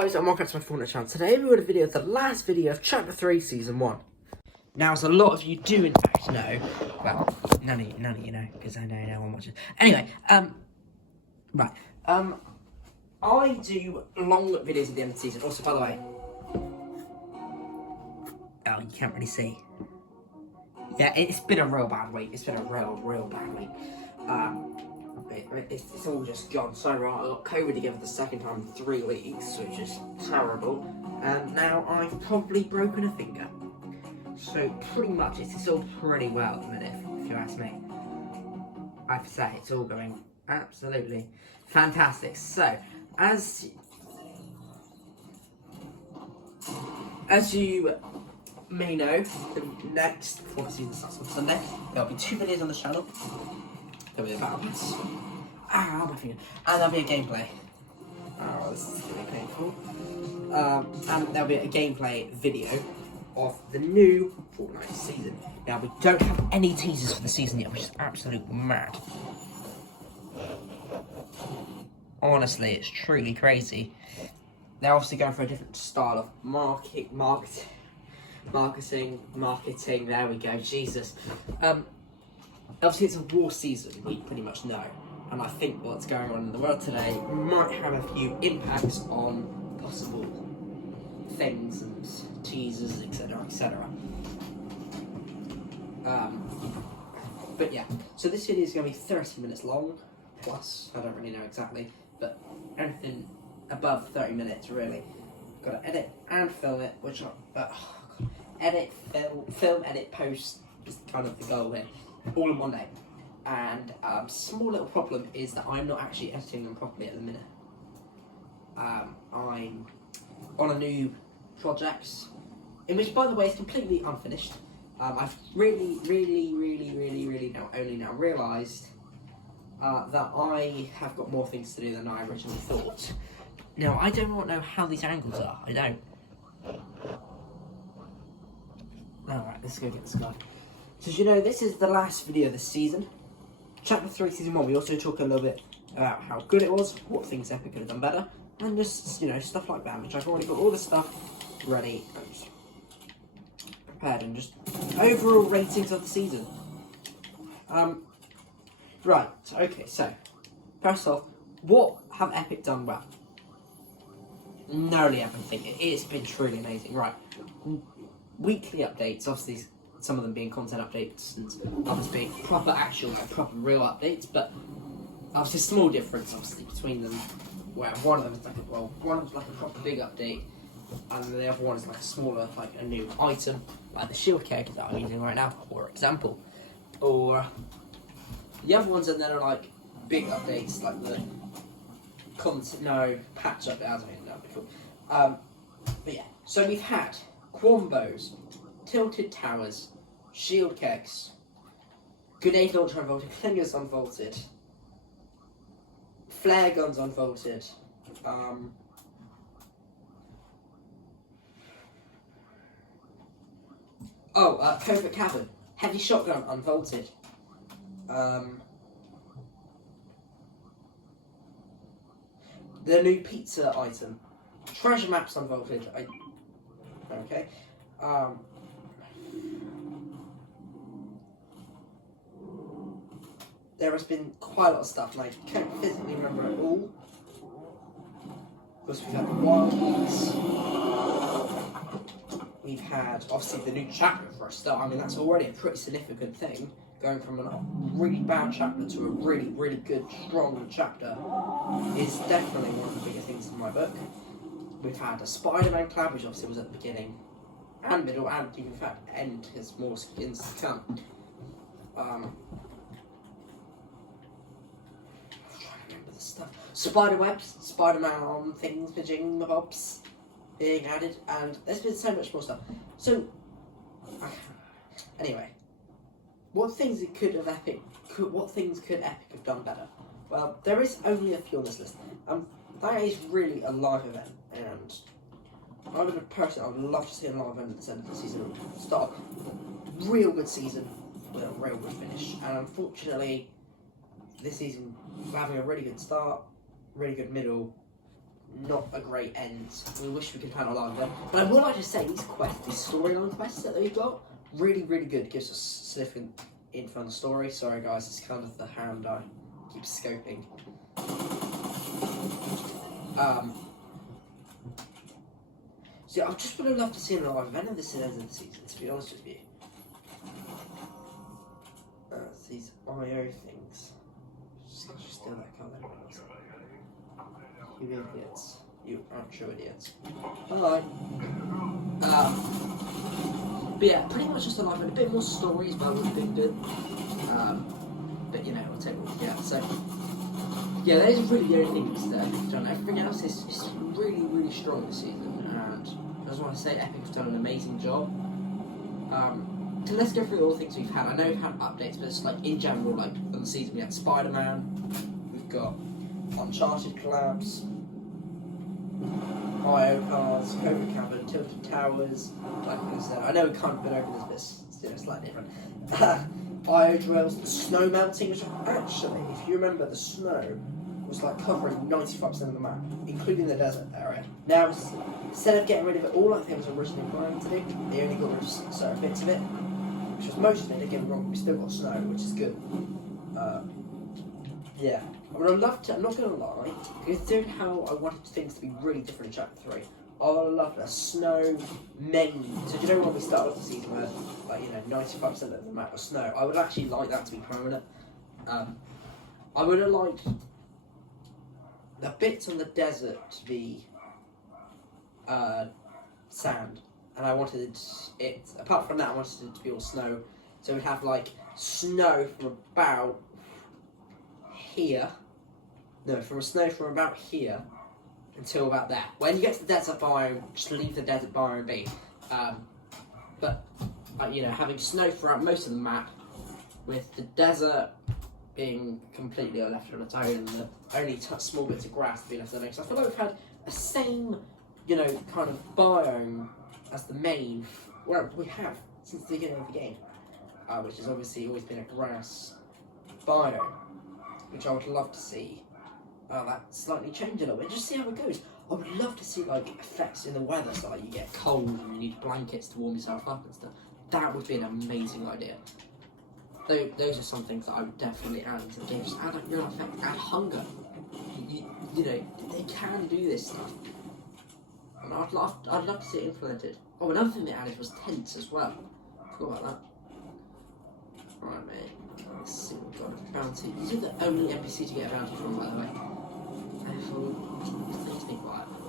guys, and welcome to my Fortnite channel. Today we got a video of the last video of Chapter 3 Season 1. Now, as a lot of you do in fact know, well, none of you know, because I know no one watches. Anyway, right, I do long videos at the end of the season. Also, by the way, oh, you can't really see. Yeah, it's been a real bad week. It's been a real bad week. It's all just gone so wrong. I got COVID again for the second time in 3 weeks, which is terrible. And now I've probably broken a finger. So pretty much it's all pretty well at the minute, if you ask me. I have to say, it's all going absolutely fantastic. So, as you may know, the next Fortnite season starts on Sunday. There'll be 2 videos on the channel. There'll be a battle pass. My finger. And there'll be a gameplay. Oh, this is really painful. And there'll be a gameplay video of the new Fortnite season. Now, we don't have any teasers for the season yet, which is absolutely mad. Honestly, it's truly crazy. They're obviously going for a different style of marketing. There we go. Jesus. Obviously, it's a war season. We pretty much know, and I think what's going on in the world today might have a few impacts on possible things and teasers, etc., etc. But yeah, so this video is going to be 30 minutes long, plus, I don't really know exactly, but anything above 30 minutes, really. Got to edit and film it, which edit, film, edit, post is kind of the goal here, all in one day. And small little problem is that I'm not actually editing them properly at the minute. I'm on a new project, in which, by the way, is completely unfinished. I've really now realised that I have got more things to do than I originally thought. Now, I don't know how these angles are. I don't. Alright, let's go get this guy. So, as you know, this is the last video of the season. Chapter 3, Season 1, we also talk a little bit about how good it was, what things Epic could have done better, and just, you know, stuff like that, which I've already got all the stuff ready and prepared, and just overall ratings of the season. Right, okay, so, first off, what have Epic done well? Nearly everything. It's been truly amazing. Right, weekly updates, obviously, some of them being content updates and others being proper real updates, but obviously a small difference obviously between them, where one of them is like a proper big update, and then the other one is like a smaller, like a new item, like the shield character that I'm using right now, for example. Or the other ones and then are like big updates, like the patch update, I don't even know before. But yeah, so we've had Quambos, Tilted Towers, Shield Kegs, Grenade Launcher unvaulted, Clingers unvaulted, Flare Guns unvaulted, Covert Cavern, Heavy Shotgun unvaulted, the new pizza item, Treasure Maps unvaulted, okay, there has been quite a lot of stuff, and I can't physically remember it all. Of course, we've had the Wild Keys. We've had, obviously, the new chapter for a start. I mean, that's already a pretty significant thing. Going from a really bad chapter to a really good, strong chapter is definitely one of the bigger things in my book. We've had a Spider-Man collab, which obviously was at the beginning and middle, and even in fact end, has more skins to come. Stuff. Spiderwebs, Spider-Man things, bobs being added, and there's been so much more stuff. So, anyway, what things could Epic have done better? Well, there is only a few on this list. That is really a live event, and I would love to see a live event at the end of the season. Start a real good season with a real good finish, and unfortunately, this season we're having a really good start, really good middle, not a great end. We wish we could plan a lot of them. But I would like to say these quests, these storyline quests that we've got, really, really good. Gives us significant info on the story. Sorry guys, it's kind of the hand I keep scoping. So I just would have loved to see another live event of this at the end of the season, to be honest with you. These IO things. Just steal that card. You idiots. You actual idiots. Alright. But yeah, pretty much just a live event. A bit more stories, but would have been good. But you know, we'll take what we get. So, yeah, that is really the only thing that's done. Everything else is really, really strong this season. And I just want to say Epic have done an amazing job. So let's go through all the things we've had. I know we've had updates, but it's like in general, like on the season we had Spider-Man, we've got Uncharted collabs, IO cards, Cobra Cavern, Tilted Towers, like I said. I know we can't put over this, but it's slightly different. IO dwells, the snow melting, which actually, if you remember, the snow was like covering 95% of the map, including the desert area. Now, instead of getting rid of it all like it was originally planned to do, they only got rid of certain bits of it, which was most of it. Don't get me wrong, we still got snow, which is good. Yeah. I would have loved to, I'm not going to lie, considering how I wanted things to be really different in Chapter 3, I would have loved a snow menu. So do you know when we started off the season where, like, you know, 95% of the map was snow? I would actually like that to be permanent. I would have liked the bits on the desert to be sand, and I wanted it, apart from that, I wanted it to be all snow. So we'd have, like, snow from about here. No, snow from about here until about there. When you get to the desert biome, just leave the desert biome be. But you know, having snow throughout most of the map, with the desert being completely left on its own, and the only small bits of grass being left on it. So I feel like we've had the same, you know, kind of biome as the main. Well, we have since the beginning of the game, which has obviously always been a grass biome, which I would love to see that slightly change a little bit, just see how it goes. I would love to see like effects in the weather, so like you get cold and you need blankets to warm yourself up and stuff. That would be an amazing idea. Those are some things that I would definitely add into the game. Just add like real effect, add hunger. You know, they can do this stuff. And I'd love to see it implemented. Oh, another thing they added was tents as well. Forgot about that. Right, mate. Let's see what we've got. A bounty. You're the only NPC to get a bounty from, by the way.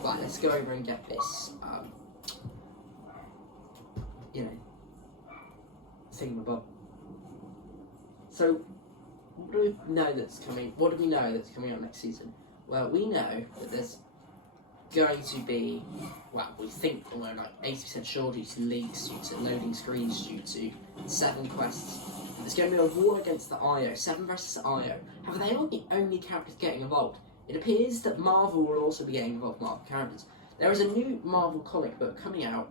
Right, let's go over and get this, you know, thingamabob. So, what do we know that's coming? What do we know that's coming out next season? Well, we know that there's going to be, well, we think we're like 80% sure due to leaks, due to loading screens, due to 7 quests. There's going to be a war against the IO, 7 versus IO. However, they aren't the only characters getting involved. It appears that Marvel will also be getting involved, Marvel characters. There is a new Marvel comic book coming out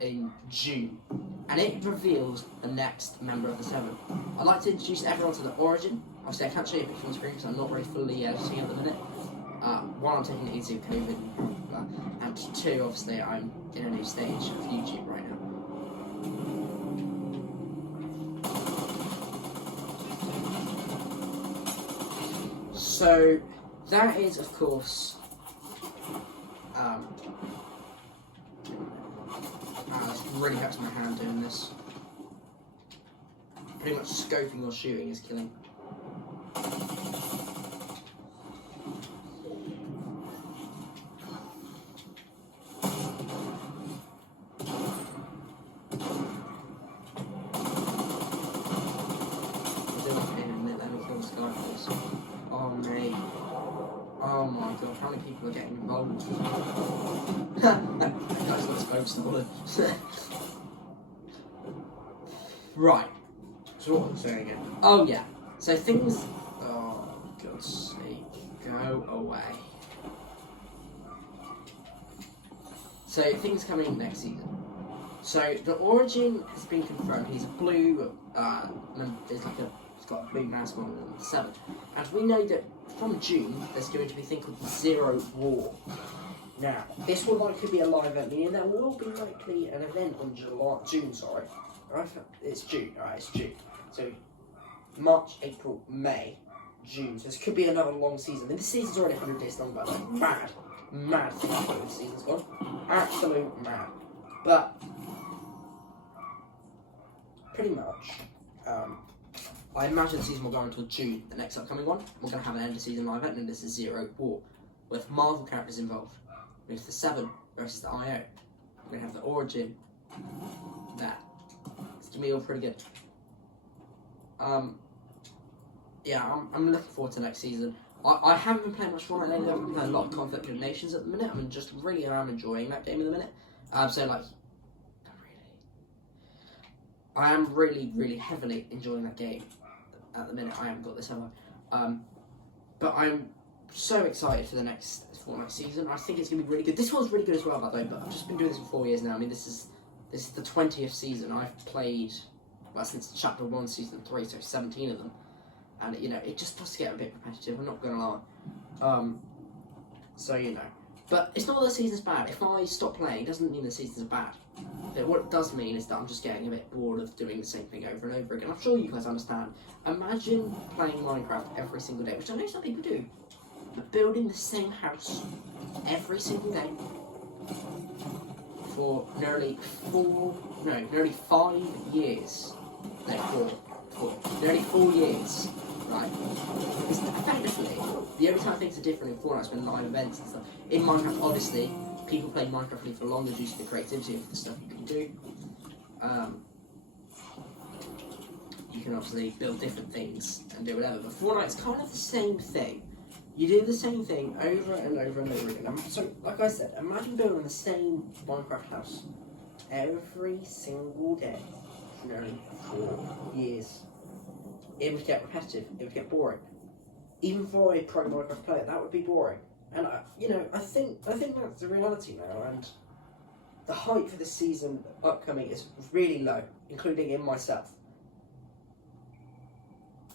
in June, and it reveals the next member of the 7. I'd like to introduce everyone to the origin. Obviously, I can't show you a picture on the screen because I'm not very fully editing at the minute. One, I'm taking it easy with COVID, and 2, obviously, I'm in a new stage of YouTube right now. So, that is, of course, this really hurts my hand doing this. Pretty much scoping or shooting is killing. Oh my god, how many people are getting involved? That's not supposed to. Right. So what was I saying again? Oh yeah. So things. Oh God's sake, go away. So things coming next season. So the origin has been confirmed. He's a blue. There's like he's got a blue mask on the 7th, and we know that from June there's going to be a thing called the Zero War. Now, this will likely be a live event, meaning there will be likely an event on June, sorry. It's June, alright, it's June. So, March, April, May, June. So this could be another long season. And this season's already 100 days long, by the way. Mad thing this season's gone. Absolute mad. But, pretty much, I imagine the season will go until June, the next upcoming one. We're going to have an end of season live event, and this is Zero War, with Marvel characters involved. With the 7 versus the IO. We're going to have the Origin. That. It's going to be all pretty good. Yeah, I'm looking forward to next season. I haven't been playing much Fortnite lately. I've been playing a lot of Conflict of Nations at the minute. I'm just really am enjoying that game at the minute. So like, I am really heavily enjoying that game at the minute. I haven't got this ever. But I'm so excited for the next Fortnite season. I think it's going to be really good. This one's really good as well, by the way, but I've just been doing this for 4 years now. I mean, this is the 20th season. I've played, well, since Chapter 1, Season 3, so 17 of them. And, you know, it just does get a bit repetitive, I'm not going to lie. So, you know. But it's not that the season's bad. If I stop playing, it doesn't mean the season's bad. But what it does mean is that I'm just getting a bit bored of doing the same thing over and over again. I'm sure you guys understand. Imagine playing Minecraft every single day, which I know some people do. But building the same house every single day for nearly 5 years. No, nearly 4 years, right? Because effectively, the only time things are different in Fortnite is when live events and stuff. In Minecraft, obviously, people play Minecraft for longer due to the creativity of the stuff you can do. You can obviously build different things and do whatever, but Fortnite's kind of the same thing. You do the same thing over and over and over again. So, like I said, imagine building the same Minecraft house every single day for nearly 4 years. It would get repetitive. It would get boring. Even for a pro Minecraft player, that would be boring. And I think that's the reality now. And the hype for this season upcoming is really low, including in myself.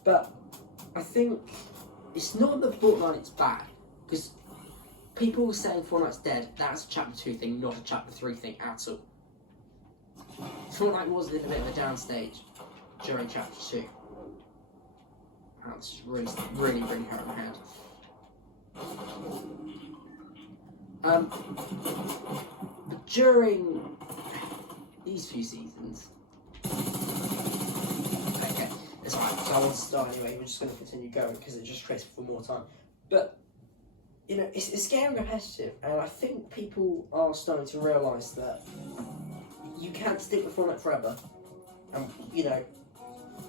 But I think it's not that Fortnite's bad, because people saying Fortnite's dead, that's a Chapter 2 thing, not a Chapter 3 thing at all. Fortnite was in a bit of a downstage during Chapter 2. Wow, this is really hurt my head. But during these few seasons, okay, it's alright. So I want to start anyway. We're just going to continue going because it just creates for more time. But you know, it's getting repetitive, and I think people are starting to realise that you can't stick with Fortnite forever. And you know,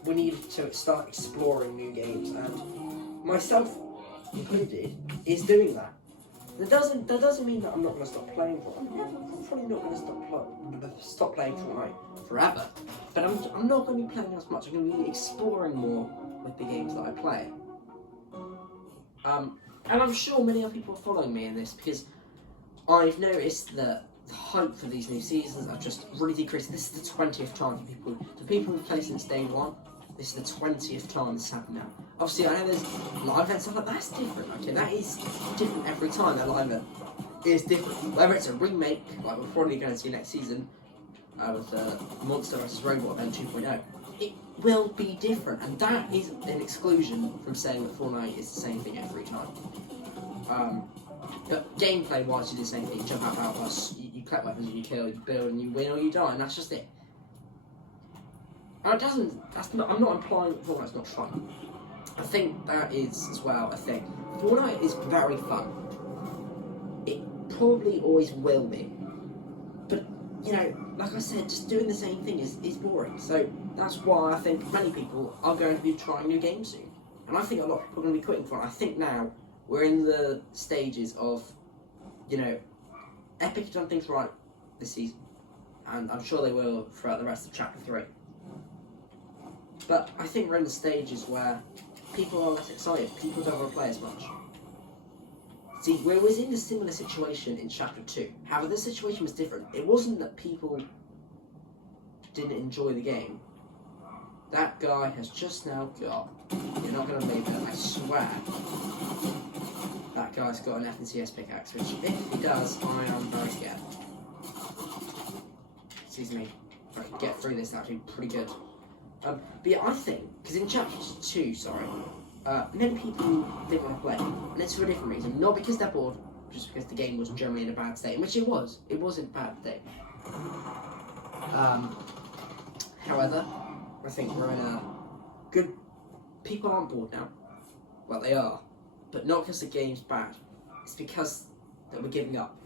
we need to start exploring new games, and myself included is doing that. That doesn't mean that I'm not going to stop playing Fortnite. I'm probably not going to stop playing Fortnite forever, but I'm not going to be playing as much. I'm going to be exploring more with the games that I play. And I'm sure many other people are following me in this, because I've noticed that the hype for these new seasons are just really decreasing. This is the 20th time for people who've played since day one. This is the 20th time this happened now. Obviously, I know there's live events and stuff, but that's different. Okay, that is different every time. That live event is different. Whether it's a remake, like we're probably going to see next season with Monster vs Robot event 2.0, it will be different, and that isn't an exclusion from saying that Fortnite is the same thing every time. But gameplay-wise, you do the same thing. You jump out of power bus, you collect weapons, and you kill, you build, and you win or you die, and that's just it. And I'm not implying that Fortnite's not fun. I think that is, as well, a thing. Fortnite is very fun. It probably always will be. But, you know, like I said, just doing the same thing is boring. So that's why I think many people are going to be trying new games soon. And I think a lot of people are going to be quitting Fortnite. I think now we're in the stages of, you know, Epic have done things right this season. And I'm sure they will throughout the rest of Chapter 3. But I think we're in the stages where people are less excited. People don't want to play as much. See, we was in a similar situation in Chapter 2. However, this situation was different. It wasn't that people didn't enjoy the game. That guy has just now got... You're not going to believe it, I swear. That guy's got an FNCS pickaxe, which if he does, I am very scared. Excuse me. Right, get through this actually pretty good. But yeah, I think, because in Chapter 2, many people didn't want to play, and it's for a different reason. Not because they're bored, just because the game was generally in a bad state, which it was. It was in a bad state. However, I think we're in a good... People aren't bored now. Well, they are. But not because the game's bad. It's because that we're giving up.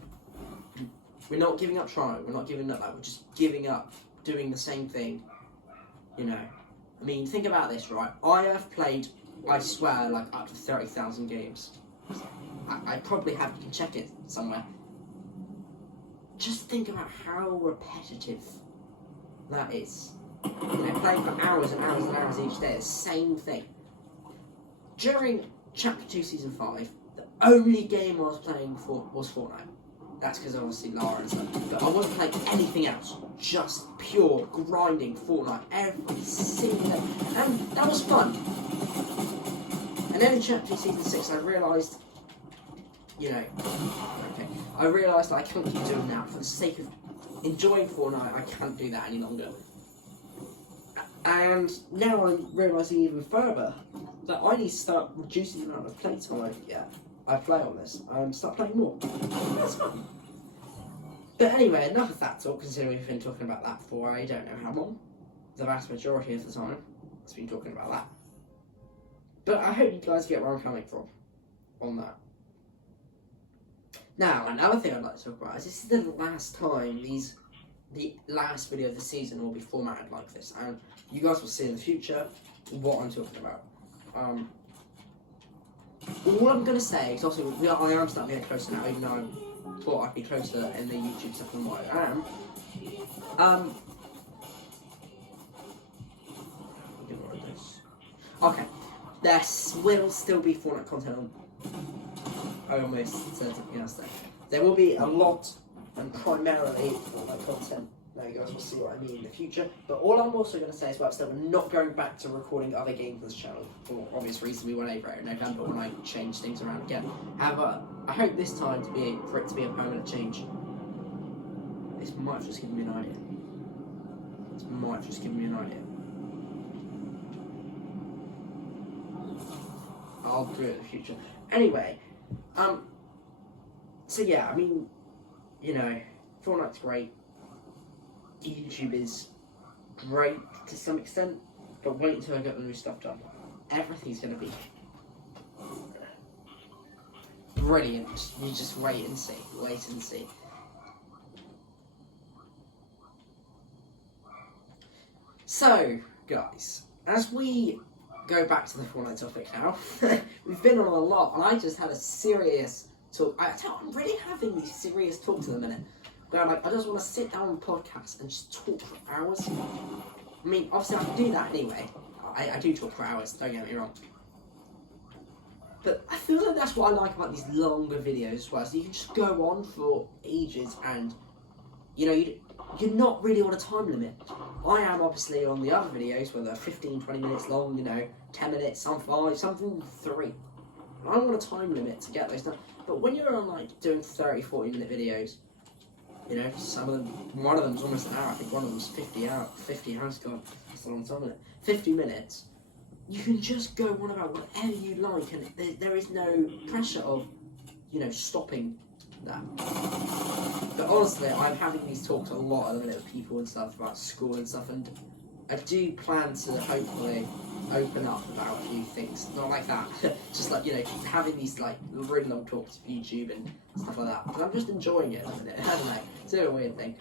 We're not giving up trying. We're not giving up. We're just giving up doing the same thing. You know. I mean, think about this, right? I have played, I swear, like up to 30,000 games. I probably have. You can check it somewhere. Just think about how repetitive that is. You know, playing for hours and hours and hours each day, the same thing. During Chapter 2, Season 5, the only game I was playing for was Fortnite. That's because obviously Lara and stuff. But I wasn't playing anything else. Just pure grinding Fortnite every single day. And that was fun. And then in Chapter 2, Season 6, I realised, you know, okay, I realised that I can't keep doing that. For the sake of enjoying Fortnite, I can't do that any longer. And now I'm realising even further that I need to start reducing the amount of playtime I play on this and start playing more. That's fun. But anyway, enough of that talk, considering we've been talking about that for I don't know how long. The vast majority of the time, it's been talking about that. But I hope you guys get where I'm coming from on that. Now, another thing I'd like to talk about is this is the last time the last video of the season will be formatted like this, and you guys will see in the future what I'm talking about. All I'm going to say is also I am starting to get closer now, even though I thought I'd be closer in the YouTube stuff than what I am. Okay, there will still be Fortnite content on. I almost said something else there. There will be a lot and primarily Fortnite content. Now you guys will see what I mean in the future. But all I'm also going to say is that we're not going back to recording other games on this channel for obvious reasons. We went over it in November when I changed things around again. However, I hope this time for it to be a permanent change. This might have just given me an idea. I'll do it in the future. Anyway, so yeah, I mean, you know, Fortnite's great. YouTube is great to some extent, but wait until I get the new stuff done. Everything's going to be brilliant. You just wait and see. So, guys, as we go back to the Fortnite topic now, we've been on a lot, and I just had a serious talk. I'm really having these serious talks in a minute. Where I just want to sit down on a podcast and just talk for hours. I mean, obviously I can do that anyway. I do talk for hours, don't get me wrong. But I feel like that's what I like about these longer videos as well. So you can just go on for ages and, you know, you're not really on a time limit. I am obviously on the other videos where they're 15, 20 minutes long, you know, 10 minutes, some 5, some 3. I'm on a time limit to get those done. But when you're on like doing 30, 40 minute videos, you know, one of them's almost an hour. I think one of them's 50 hours, God, that's a long time, isn't it? 50 minutes. You can just go on about whatever you like, and there is no pressure of, you know, stopping that. But honestly, I'm having these talks a lot at the minute with people and stuff about school and stuff, and I do plan to hopefully open up about a few things. Not like that, just like, you know, having these like really long talks for YouTube and stuff like that. Because I'm just enjoying it at the minute. I don't know, it's a weird thing.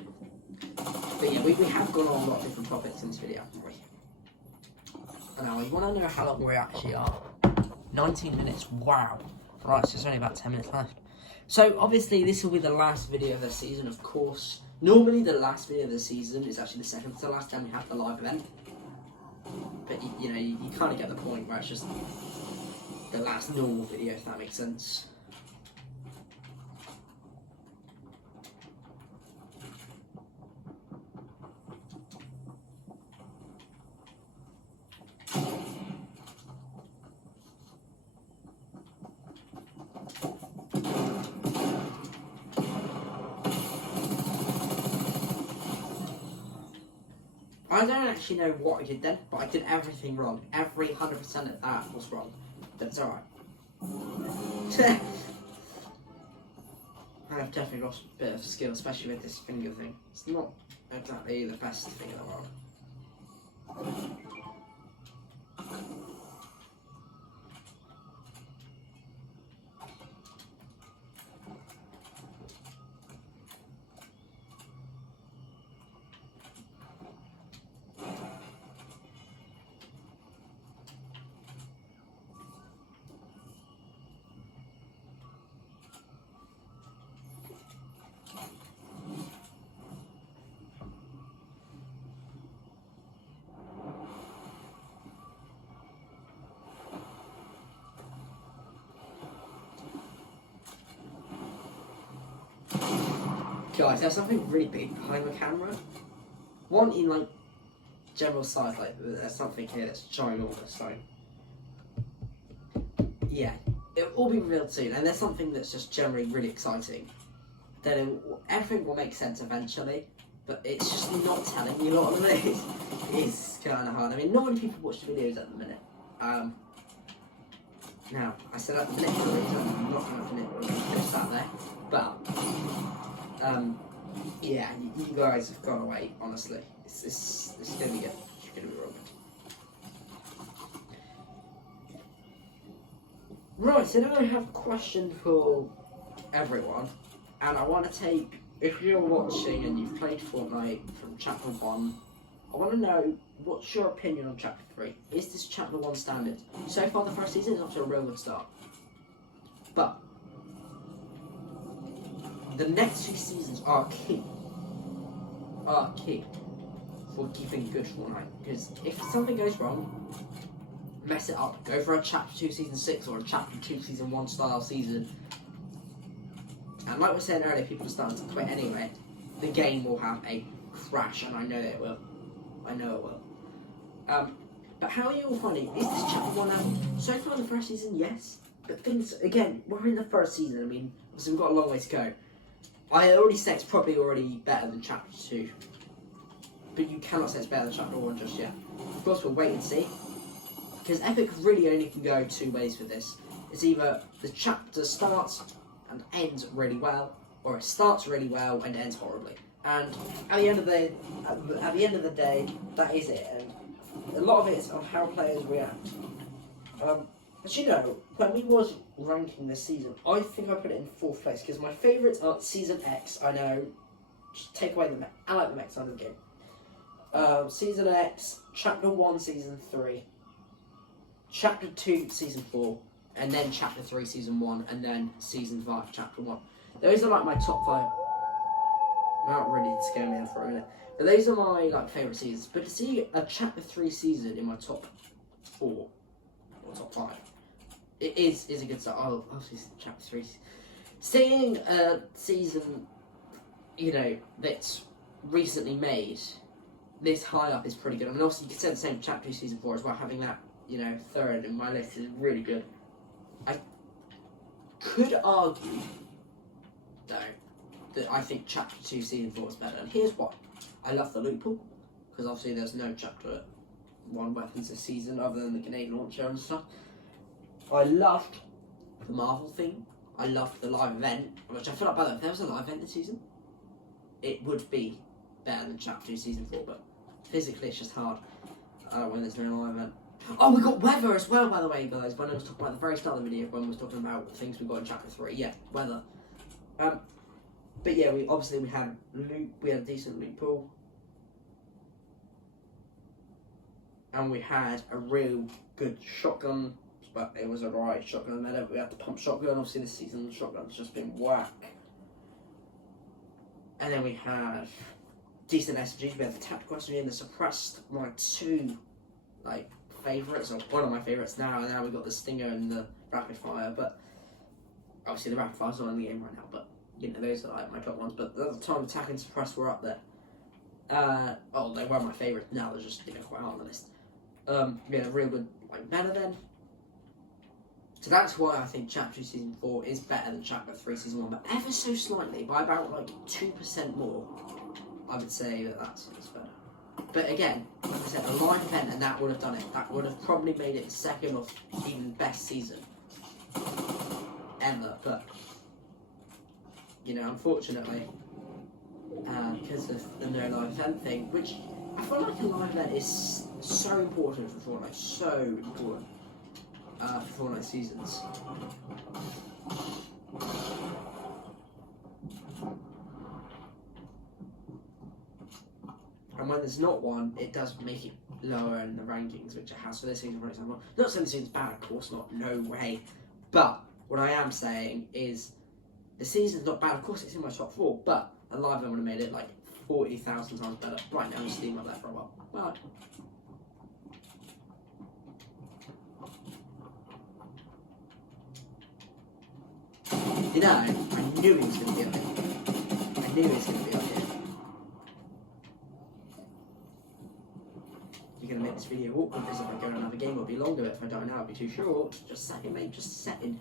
But yeah, we have gone on a lot of different topics in this video, haven't we? Now, you want to know how long we actually are? 19 minutes, wow. Right, so there's only about 10 minutes left. So, obviously, this will be the last video of the season, of course. Normally, the last video of the season is actually the second to the last time we have the live event. But, you know, you kind of get the point where it's just the last normal video, if that makes sense. I don't actually know what I did then, but I did everything wrong. Every 100% of that was wrong. That's alright. I've definitely lost a bit of skill, especially with this finger thing. It's not exactly the best thing in the world. Guys, there's something really big behind the camera. One in like general size, like there's something here that's ginormous. So yeah, it will be revealed soon, and there's something that's just generally really exciting. Then everything will make sense eventually, but it's just not telling you a lot of it. It's kind of hard. I mean, not many people watch the videos at the minute. Now I said at the minute for a reason. I'm not going to finish that there, but. Yeah, you guys have gone away, honestly. It's gonna be good. It's gonna be real good. Right, so now I have a question for everyone, and I want to take, if you're watching and you've played Fortnite from Chapter 1, I want to know, what's your opinion on Chapter 3? Is this Chapter 1 standard? So far the first season is off to a real good start. But the next 2 seasons are key for keeping good Fortnite. Because if something goes wrong, mess it up. Go for a Chapter 2 Season 6 or a Chapter 2 Season 1 style season. And like we said earlier, people are starting to quit anyway. The game will have a crash, and I know it will. I know it will. But how are you all finding it? Is this Chapter 1 out? So far the first season, yes. But things, again, we're in the first season. I mean, obviously we've got a long way to go. I already say it's probably already better than Chapter 2. But you cannot say it's better than Chapter 1 just yet. Of course, we'll wait and see. Because Epic really only can go 2 ways with this. It's either the chapter starts and ends really well, or it starts really well and ends horribly. And at the end of the day, that is it. And a lot of it is on how players react. But you know, when we was ranking this season, I think I put it in 4th place because my favourites are Season X. I know, just take away the mech. I like the mech side of the game. Season X, Chapter 1, Season 3, Chapter 2, Season 4, and then Chapter 3, Season 1, and then Season 5, Chapter 1. Those are like my top 5. Not really to scare me for a minute, but those are my like favourite seasons. But to see a Chapter 3 season in my top 4 or top 5, it is a good start. Oh, obviously Chapter 3. Seeing a season, you know, that's recently made this high up is pretty good. I mean, obviously you could say the same for Chapter 2 Season 4 as well. Having that, you know, 3rd in my list is really good. I could argue, though, that I think Chapter 2 Season 4 is better. And here's why. I love the loot pool, because obviously there's no Chapter 1 weapons this season other than the grenade launcher and stuff. I loved the Marvel thing. I loved the live event, which I feel like, by the way, if there was a live event this season, it would be better than Chapter 2 Season 4, but physically it's just hard when there's no live event. Oh, we got weather as well, by the way, guys. When I was talking about at the very start of the video, when we was talking about things we got in Chapter 3. Yeah, weather. But yeah, we had loot. We had a decent loot pool, and we had a real good shotgun. But it was a right shotgun meta. We had the pump shotgun. Obviously, this season the shotgun's just been whack. And then we had decent SMGs. We had the tactical SMG and the suppressed. My 2 like favourites, or one of my favourites now. And now we got the Stinger and the rapid fire. But obviously the rapid fire's not in the game right now. But you know, those are like my top ones. But at the time, attack and suppress were up there. Oh, they were my favourites. Now they're just, you know, quite high on the list. We had a real good like meta then. So that's why I think Chapter 2 Season 4 is better than Chapter 3 Season 1, but ever so slightly, by about like 2% more, I would say that that's better. But again, like I said, a live event and that would have done it. That would have probably made it second or even best season ever. But, you know, unfortunately, because of the no live event thing, which I feel like a live event is so important for Fortnite, so important for Fortnite seasons. And when there's not one, it does make it lower in the rankings, which it has for this season, for example. Not saying this season's bad, of course not, no way. But what I am saying is the season's not bad, of course it's in my top 4, but a live event would have made it like 40,000 times better. Right now, just Steam up there for a while. But you know, I knew he was going to be up here. I knew he was going to be up here. You're going to make this video awkward because if I go on another game it'll be longer, but if I don't now it'll be too short. Just a second, mate, just a second.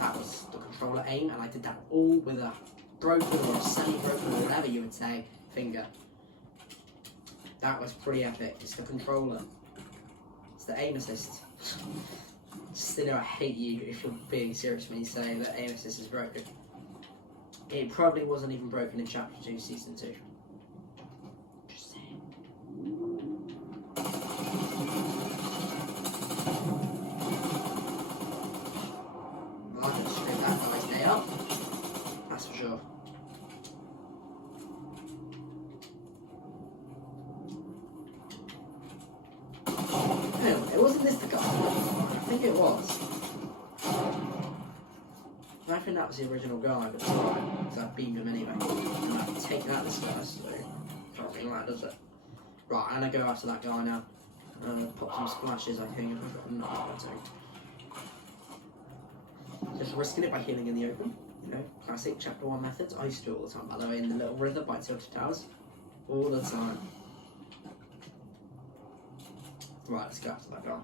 That was the controller aim, and I did that all with a broken or a semi-broken or whatever you would say finger. That was pretty epic. It's the controller. It's the aim assist. Just, you know, I hate you if you're being serious when you say that aim assist is broken. It probably wasn't even broken in Chapter 2, Season 2. Just saying. Well, I'm gonna screw that guy's day up. That's for sure. It wasn't this the guy. I think it was. I think that was the original guy, but it's alright, because I beamed him anyway. And I've taken out this guy, so can't really like, does it? Right, I'm gonna go after that guy now. Pop some splashes, I think, if I've got enough to. Just risking it by healing in the open. You know, classic Chapter 1 methods. I used to do it all the time, by the way, in the Little River by Tilted Towers. All the time. Right, let's go after that guy.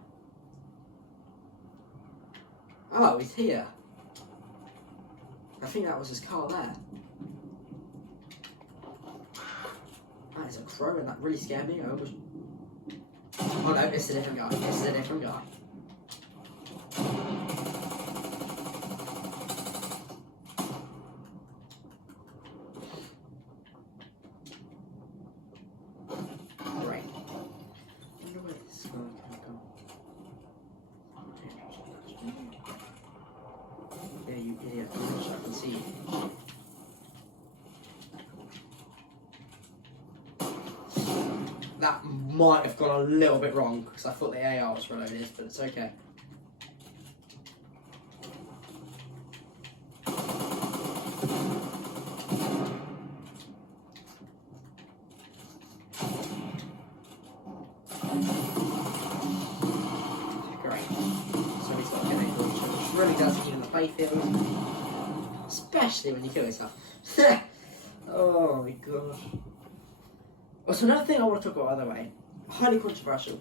Oh, he's here. I think that was his car there. That is a crow, and that really scared me. I almost... Oh no, it's a different guy. It's a different guy. Great. I wonder where this guy can go. Yeah, you idiot. I can see you. That might have gone a little bit wrong because I thought the AR was reloaded, but it's okay. Great. So he's got a grenade launcher, which really does even the playfield, especially when you kill yourself. Oh my god. So another thing I want to talk about, by the way, highly controversial,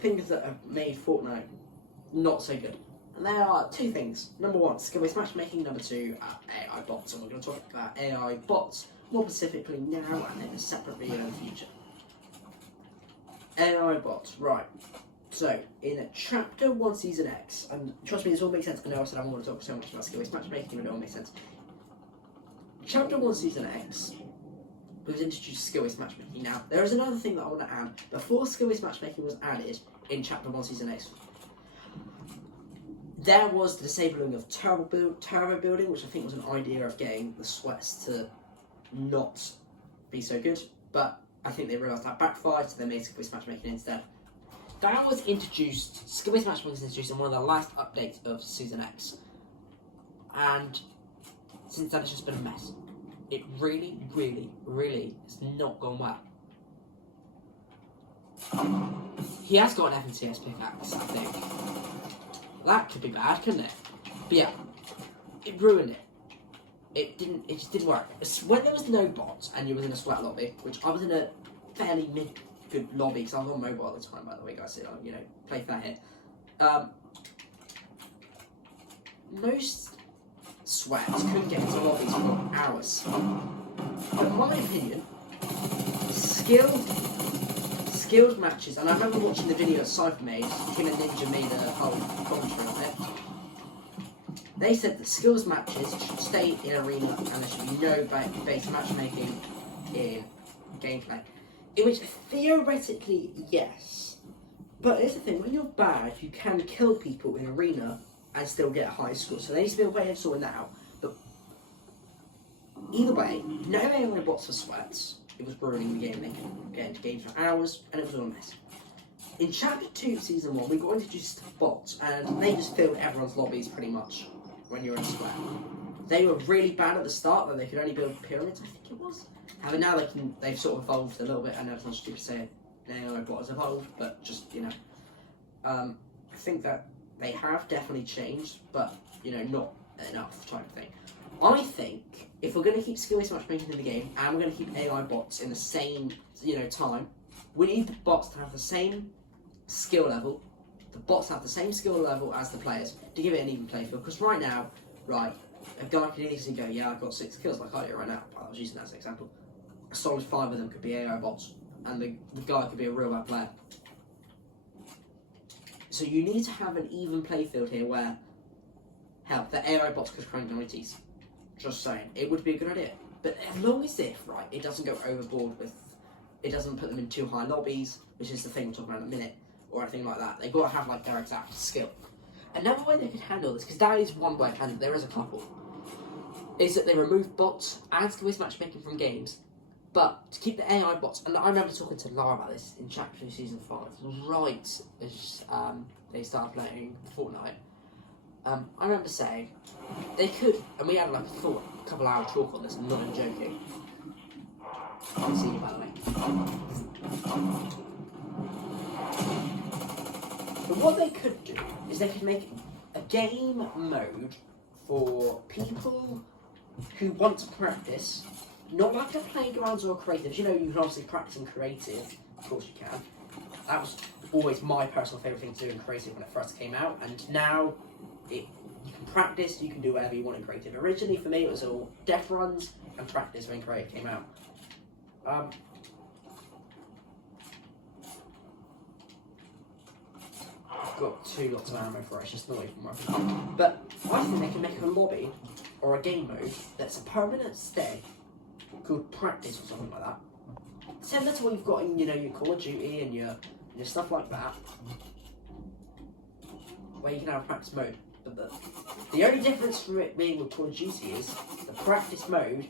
things that have made Fortnite not so good. And there are two things. Number one, skill-based matchmaking. Number two, AI bots. And we're going to talk about AI bots more specifically now and in a separate video in the future. AI bots, right. So, in Chapter 1 Season X, and trust me, this all makes sense. I know I said I don't want to talk so much about skill-based matchmaking, but it all makes sense. Chapter 1 Season X, we've introduced skill-based matchmaking. Now, there is another thing that I want to add. Before skill-based matchmaking was added in Chapter 1 Season X, there was the disabling of turbo building, which I think was an idea of getting the sweats to not be so good, but I think they realised that backfired, so they made skill-based matchmaking instead. That was introduced, skill-based matchmaking was introduced in one of the last updates of Season X, and since then it's just been a mess. It really, really, really has not gone well. He has got an FNCS pickaxe, I think. That could be bad, couldn't it? But yeah, it ruined it. it just didn't work. When there was no bots and you was in a sweat lobby, which I was in a fairly good lobby because I was on mobile at the time, by the way, guys. So, you know, play fair here. Most sweats couldn't get into lobbies for hours. But in my opinion, skilled matches, and I remember watching the video that Cypher made, him and Ninja made a whole commentary on it. They said that skills matches should stay in arena and there should be no base matchmaking in gameplay. In which, theoretically, yes. But here's the thing, when you're bad, you can kill people in arena and still get a high score. So there needs to be a way of sorting that out. But either way, no AI bots for sweats. It was ruining the game. They could get into games for hours, and it was all a mess. In Chapter 2, Season 1, we got introduced to bots, and they just filled everyone's lobbies pretty much when you're in a sweat. They were really bad at the start, though they could only build pyramids, I think it was. However, now they've sort of evolved a little bit. I know it's not stupid to say an AI bot has evolved, but just, you know. I think that they have definitely changed, but, you know, not enough type of thing. I think if we're going to keep skill-based matchmaking in the game, and we're going to keep AI bots in the same, you know, time, we need the bots to have the same skill level. The bots have the same skill level as the players to give it an even play field. Because right now, right, a guy could easily go, yeah, I've got 6 kills like I do right now. I was using that as an example. A solid 5 of them could be AI bots, and the guy could be a real bad player. So you need to have an even play field here where, hell, the AI bots could crank 90s. Just saying, it would be a good idea. But as long as right, it doesn't go overboard with, it doesn't put them in too high lobbies, which is the thing we'll talk about in a minute, or anything like that. They've got to have like their exact skill. Another way they could handle this, because that is one way of handling it, there is a couple, is that they remove bots and skill-based matchmaking from games, but to keep the AI bots, and I remember talking to Lara about this in Chapter 2 Season 5, right as they started playing Fortnite. I remember saying, they could, and we had like a couple hour talk on this, I'm not even joking. I'll see you by the way. But what they could do is they could make a game mode for people who want to practice, not like a playgrounds or creative. You know, you can obviously practice in creative, of course you can. That was always my personal favourite thing to do in creative when it first came out, and now you can practice, you can do whatever you want in creative. Originally for me it was all death runs and practice when creative came out. I've got 2 lots of ammo for it, it's just not even working. But I think they can make a lobby or a game mode that's a permanent stay called practice or something like that. Similar to what you've got in, you know, your Call of Duty and your stuff like that, where you can have a practice mode. But the only difference from it being with Call of Duty is the practice mode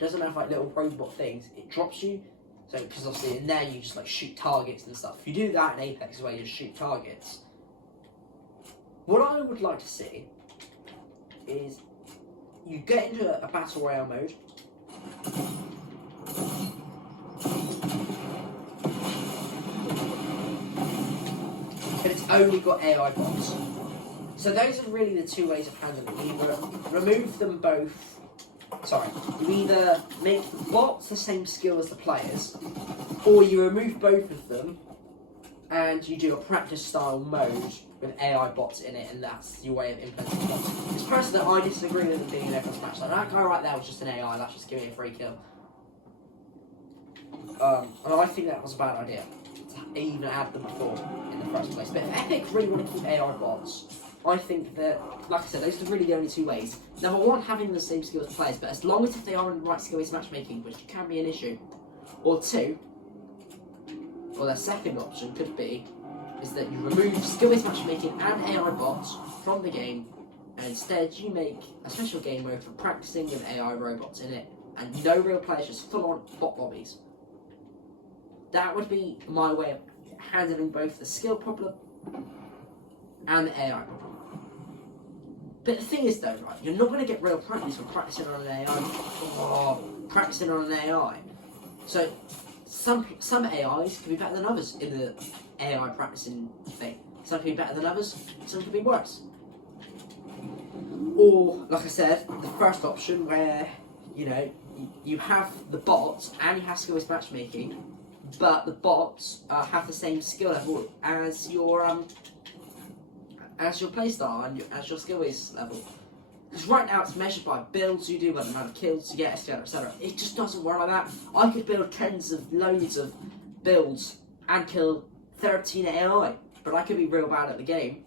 doesn't have like little robot things. It drops you. So, because obviously in there you just like shoot targets and stuff. If you do that in Apex where you just shoot targets, what I would like to see is you get into a battle royale mode. But it's only got AI bots. So those are really the 2 ways of handling it. You either remove them both. Sorry, you either make the bots the same skill as the players, or you remove both of them and you do a practice style mode with AI bots in it, and that's your way of implementing bots. It's personally, I disagree with it being an everyone's match. Like, that guy right there was just an AI, that's just giving me a free kill. And I think that was a bad idea to even add them before in the first place. But if Epic really want to keep AI bots, I think that, like I said, those are really the only 2 ways. Number 1, having the same skill as players, but as long as if they are in the right skill-based matchmaking, which can be an issue. Or 2, or their second option could be, is that you remove skill-based matchmaking and AI bots from the game, and instead you make a special game mode for practicing with AI robots in it, and no real players, just full-on bot lobbies. That would be my way of handling both the skill problem and the AI problem. But the thing is though, right, you're not going to get real practice from practicing on an AI, practicing on an AI. So some AIs can be better than others in the AI practicing thing. Some can be better than others, some can be worse. Or, like I said, the first option where, you know, you have the bots and you have skill-based matchmaking, but the bots have the same skill level as your playstyle and as your skill-based level. Because right now it's measured by builds you do, by the amount of kills you get, etc, etc. It just doesn't work like that. I could build loads of builds and kill 13 AI, but I could be real bad at the game,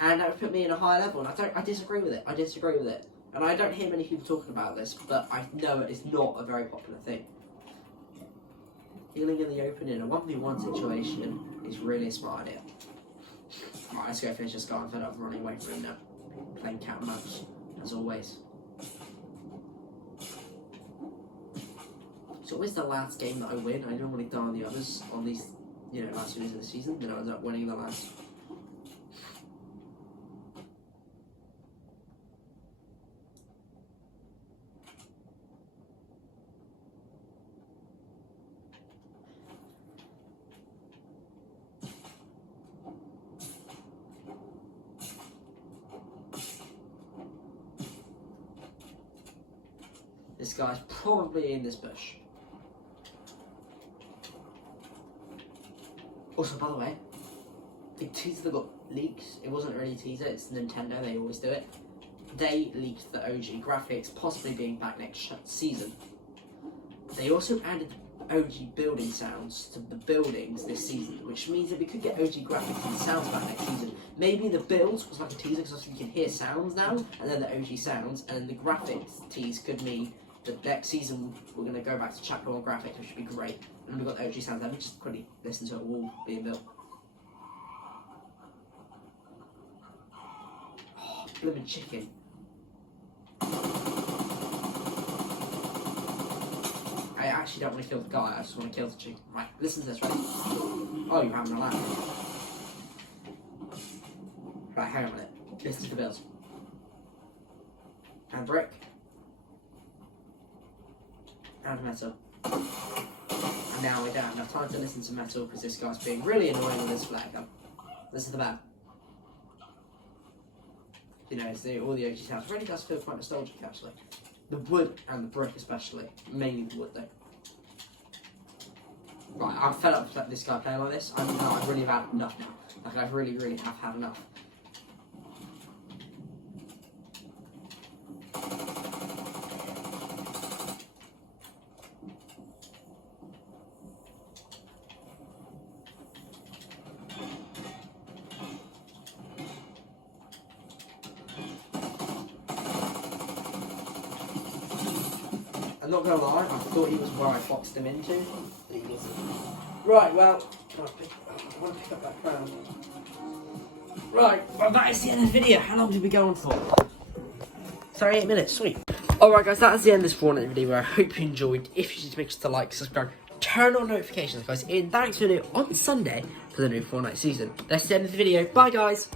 and that would put me in a higher level, and I disagree with it. I disagree with it. And I don't hear many people talking about this, but I know it's not a very popular thing. Healing in the open in a 1v1 situation is really a smart idea. Right, let's go finish this guy. I'm fed up of running away from him now. Playing cat and mouse, as always. It's always the last game that I win. I normally die on the others on these, you know, last videos of the season, then I end up winning the last. This guy's probably in this bush. Also, by the way, the teaser that got leaked, it wasn't really a teaser, it's Nintendo, they always do it. They leaked the OG graphics, possibly being back next season. They also added OG building sounds to the buildings this season, which means that we could get OG graphics and sounds back next season. Maybe the builds was like a teaser, because you can hear sounds now, and then the OG sounds, and then the graphics tease could mean that next season we're going to go back to Chapter 1 graphics, which would be great. And we've got the OG sounds there. We just quickly listen to a wall being built. Oh, blooming chicken. I actually don't want to kill the guy, I just want to kill the chicken. Right, listen to this, ready? Oh, you're having a laugh. Right, hang on a minute. Listen to the builds. And brick. And metal. And now we don't have enough time to listen to metal because this guy's being really annoying with this flag gun. This is the bad. You know, it's all the OG sounds. It really does feel quite nostalgic actually. The wood and the brick especially. Mainly the wood though. Right, I'm fed up with this guy playing like this. I really have had enough now. Like I really have had enough. I'm not gonna lie, I thought he was where I boxed him into, but he wasn't. Right, well, I want to pick up that crown. Right, well that is the end of the video. How long did we go on for? 38 minutes, sweet. Alright guys, that is the end of this Fortnite video. I hope you enjoyed. If you did, make sure to like, subscribe, turn on notifications guys, in the next video on Sunday for the new Fortnite season. That's the end of the video. Bye guys!